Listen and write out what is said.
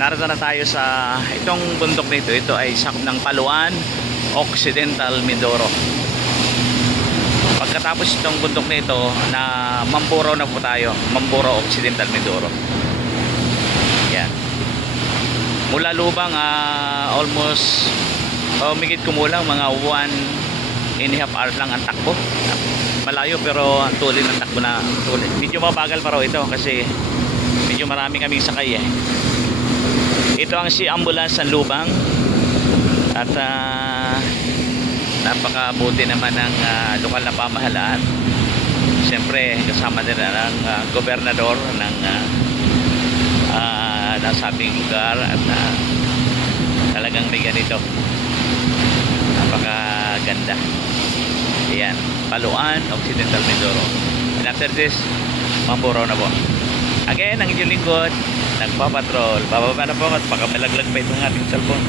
Narito na tayo sa itong bundok nito. Ito ay sakop ng Paluan, Occidental Mindoro. Pagkatapos itong bundok nito na Mamburao na po tayo. Mamburao, Occidental Mindoro. Yan. Mula Lubang almost migit kumulang mga 1.5 hours lang ang takbo. Malayo pero ang tuloy ng takbo na tuloy. Medyo mabagal pa raw ito kasi medyo marami kaming sakay eh. Ito ang si Ambulance San Lubang at napakabuti naman ng lokal na pamahalaan. Siyempre kasama din ng gobernador ng nasabing lugar at talagang may ganito. Napakaganda. Ayan, Paluan, Occidental Mindoro. And after this, Mamburao na po. Again, ang inyong lingkod, nagpapatrol. Bababa na po at baka malaglag pa itong ating cellphone.